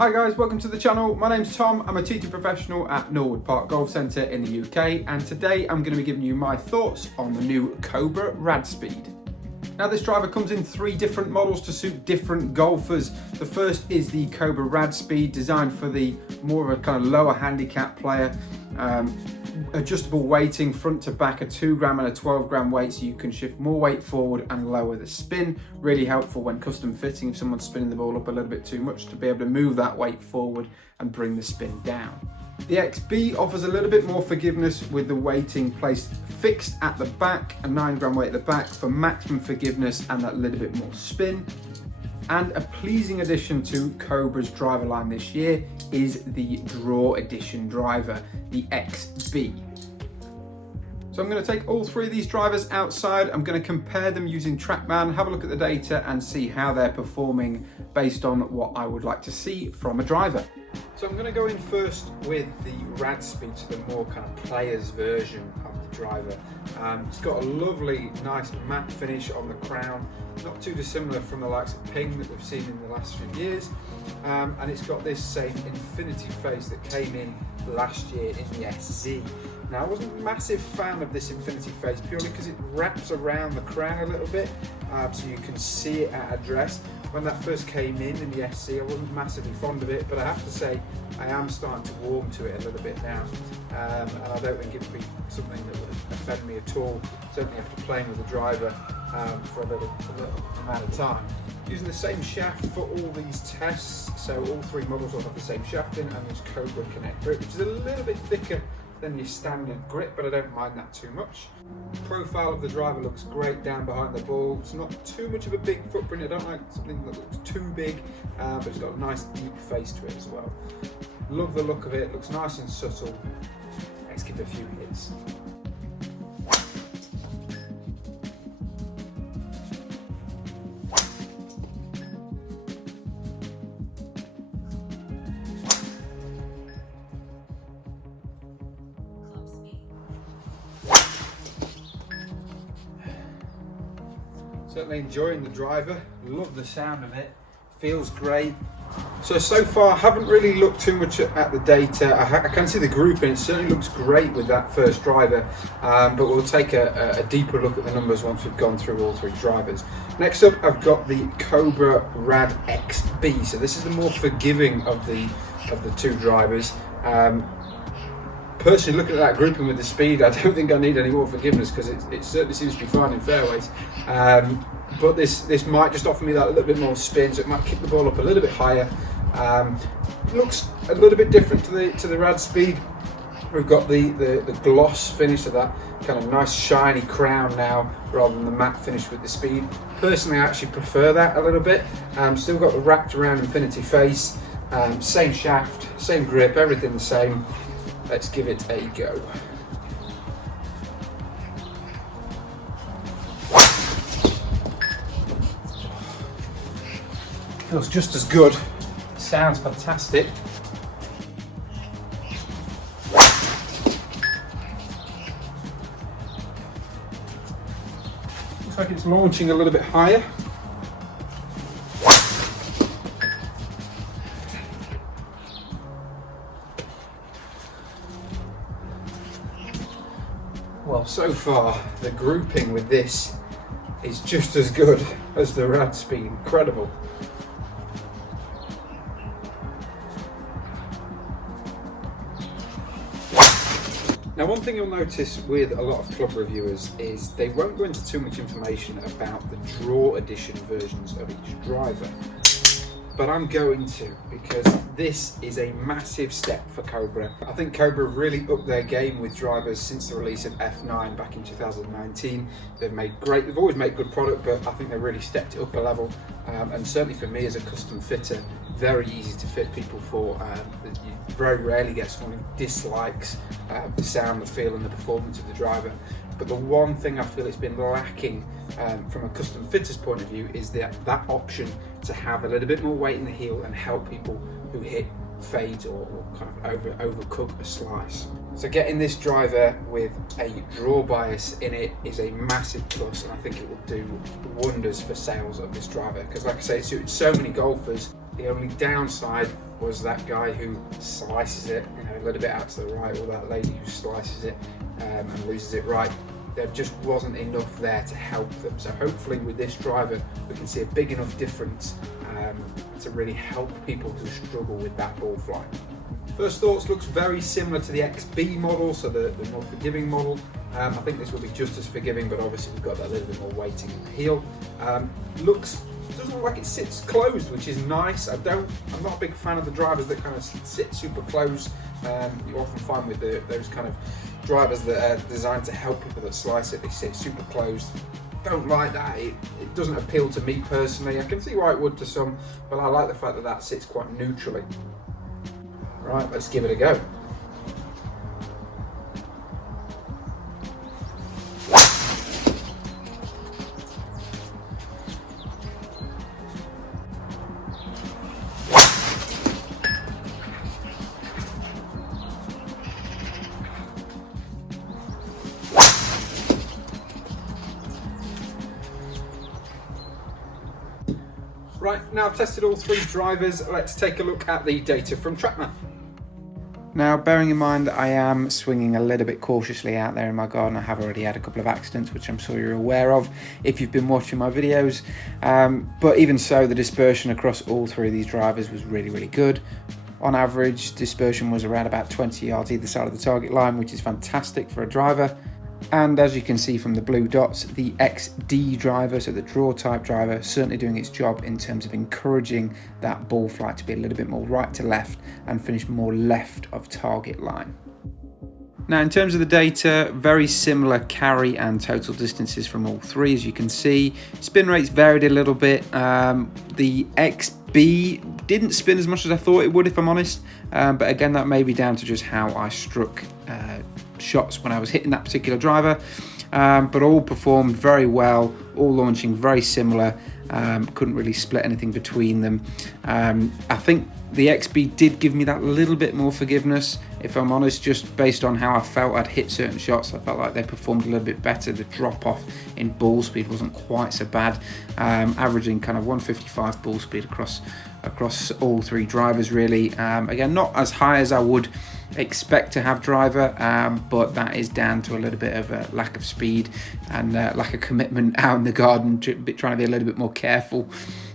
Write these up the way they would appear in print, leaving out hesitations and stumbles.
Hi guys, welcome to the channel. My name's Tom. I'm a teaching professional at Norwood Park Golf Centre in the UK, and today I'm going to be giving you my thoughts on the new Cobra RAD Speed. Now this driver comes in 3 different models to suit different golfers. The first is the Cobra RAD Speed, designed for the more of a kind of lower handicap player. Adjustable weighting front to back, a 2 gram and a 12 gram weight, so you can shift more weight forward and lower the spin. Really helpful when custom fitting, if someone's spinning the ball up a little bit too much, to be able to move that weight forward and bring the spin down. The XB offers a little bit more forgiveness with the weighting placed fixed at the back, a 9 gram weight at the back for maximum forgiveness and that little bit more spin. And a pleasing addition to Cobra's driver line this year is the Draw Edition driver, the XB. So I'm going to take all 3 of these drivers outside. I'm going to compare them using Trackman, have a look at the data and see how they're performing based on what I would like to see from a driver. So I'm going to go in first with the RAD Speed, so the more kind of player's version of the driver. It's got a lovely, nice matte finish on the crown, not too dissimilar from the likes of Ping that we've seen in the last few years. And it's got this same infinity face that came in last year in the SZ. Now I wasn't a massive fan of this infinity face purely because it wraps around the crown a little bit, so you can see it at address. When that first came in the SC, I wasn't massively fond of it, but I have to say I am starting to warm to it a little bit now, and I don't think it would be something that would offend me at all, certainly after playing with the driver for a little amount of time. Using the same shaft for all these tests, so all 3 models will have the same shaft in and this Cobra Connect grip, which is a little bit thicker than your standard grip, but I don't mind that too much. The profile of the driver looks great down behind the ball. It's not too much of a big footprint. I don't like something that looks too big, but it's got a nice deep face to it as well. Love the look of it. It looks nice and subtle. Let's give it a few hits. Certainly enjoying the driver, love the sound of it, feels great. So far I haven't really looked too much at the data. I can see the grouping, it certainly looks great with that first driver, but we'll take a deeper look at the numbers once we've gone through all 3 drivers. Next up I've got the Cobra RAD XB, so this is the more forgiving of the 2 drivers. Personally, looking at that grouping with the speed, I don't think I need any more forgiveness because it certainly seems to be fine in fairways. But this might just offer me that little bit more spin, so it might kick the ball up a little bit higher. It looks a little bit different to the RAD Speed. We've got the gloss finish of that kind of nice shiny crown now, rather than the matte finish with the Speed. Personally, I actually prefer that a little bit. Still got the wrapped around infinity face, same shaft, same grip, everything the same. Let's give it a go. Feels just as good. Sounds fantastic. Looks like it's launching a little bit higher. Well, so far the grouping with this is just as good as the RAD Speed. Incredible. Now, one thing you'll notice with a lot of club reviewers is they won't go into too much information about the Draw Edition versions of each driver. But I'm going to, because this is a massive step for Cobra. I think Cobra have really upped their game with drivers since the release of F9 back in 2019. They've always made good product, but I think they really stepped it up a level. And certainly for me as a custom fitter, very easy to fit people for. You very rarely get someone who dislikes the sound, the feel and the performance of the driver. But the one thing I feel it's been lacking from a custom fitter's point of view is that option to have a little bit more weight in the heel and help people who hit fades or kind of overcook a slice. So getting this driver with a draw bias in it is a massive plus, and I think it will do wonders for sales of this driver, because like I say, it suits so many golfers. The only downside was that guy who slices it, you know, a little bit out to the right, or that lady who slices it and loses it right. There just wasn't enough there to help them. So hopefully with this driver, we can see a big enough difference to really help people who struggle with that ball flight. First thoughts, looks very similar to the XB model, so the more forgiving model. I think this will be just as forgiving, but obviously we've got that little bit more weighting and heel. Doesn't look like it sits closed, which is nice. I'm not a big fan of the drivers that kind of sit super close. You often find with those kind of drivers that are designed to help people that slice it, they sit super closed. Don't like that. It doesn't appeal to me personally. I can see why it would to some, but I like the fact that that sits quite neutrally. Right, let's give it a go. Right, now I've tested all three drivers, let's take a look at the data from Trackman. Now, bearing in mind that I am swinging a little bit cautiously out there in my garden, I have already had a couple of accidents, which I'm sure you're aware of if you've been watching my videos. But even so, the dispersion across all three of these drivers was really, really good. On average, dispersion was around about 20 yards either side of the target line, which is fantastic for a driver. And as you can see from the blue dots, the XD driver, so the draw type driver, certainly doing its job in terms of encouraging that ball flight to be a little bit more right to left and finish more left of target line. Now, in terms of the data, very similar carry and total distances from all three, as you can see. Spin rates varied a little bit. The XB didn't spin as much as I thought it would, if I'm honest. But again, that may be down to just how I struck shots when I was hitting that particular driver. But all performed very well, all launching very similar. Couldn't really split anything between them. I think the XB did give me that little bit more forgiveness, if I'm honest, just based on how I felt I'd hit certain shots. I felt like they performed a little bit better. The drop off in ball speed wasn't quite so bad, averaging kind of 155 ball speed across all three drivers really. Again, not as high as I would expect to have driver, but that is down to a little bit of a lack of speed and lack of commitment out in the garden, trying to be a little bit more careful.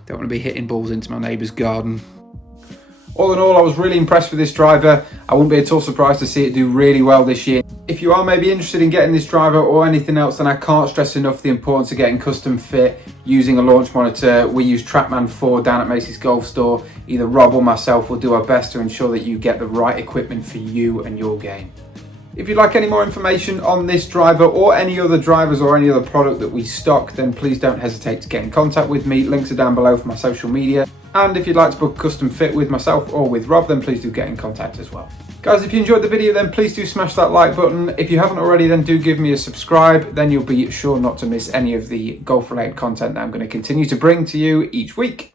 Don't want to be hitting balls into my neighbour's garden. All in all, I was really impressed with this driver. I wouldn't be at all surprised to see it do really well this year. If you are maybe interested in getting this driver or anything else, then I can't stress enough the importance of getting custom fit using a launch monitor. We use Trackman 4 down at Macy's Golf Store. Either Rob or myself will do our best to ensure that you get the right equipment for you and your game. If you'd like any more information on this driver or any other drivers or any other product that we stock, then please don't hesitate to get in contact with me. Links are down below for my social media. And if you'd like to book a custom fit with myself or with Rob, then please do get in contact as well. Guys, if you enjoyed the video, then please do smash that like button. If you haven't already, then do give me a subscribe. Then you'll be sure not to miss any of the golf related content that I'm going to continue to bring to you each week.